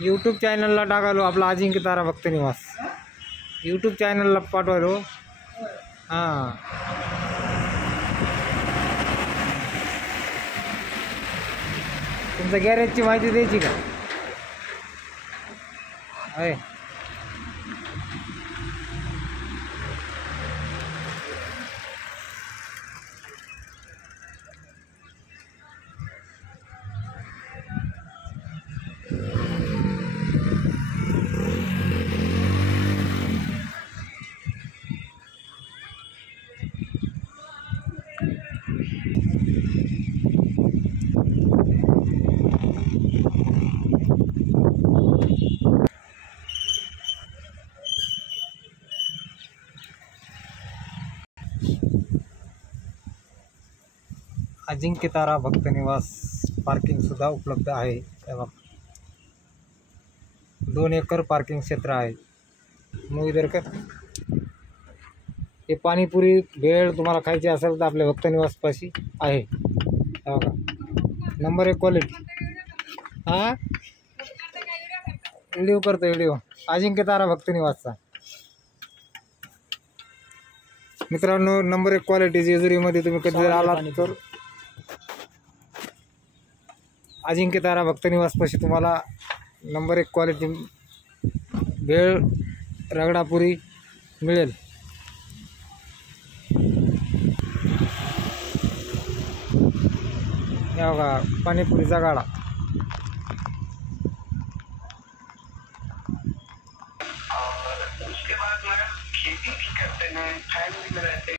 YouTube चॅनलला टाकालो आपला अजिंक्य तारा भक्त निवास, यूट्यूब चॅनलला पाठवायलो. हां तुमच्या गॅरेजची माहिती द्यायची का? आहे अजिंक्य तारा भक्त निवास पार्किंग सुद्धा उपलब्ध आहे. तेव्हा 2 एकर पार्किंग क्षेत्र आहे. मग इधर का हे पाणीपुरी भेळ तुम्हाला खायची असेल तर आपल्या भक्त निवासपाशी आहे. तेव्हा नंबर 1 क्वालिटी. हां व्हिडिओ करतो व्हिडिओ अजिंक्य तारा भक्त निवासचा. मित्रांनो नंबर 1 क्वालिटी जेजुरीमध्ये तुम्ही कधी जर आलात तर अजिंक्य तारा भक्त निवासपाशी तुम्हाला नंबर 1 क्वालिटी भेळ रगडापुरी मिळेल. या बघा पाणीपुरीचा गाडा. और उसके बाद मैडम खेती भी करते हैं, फैमिली में रहते हैं.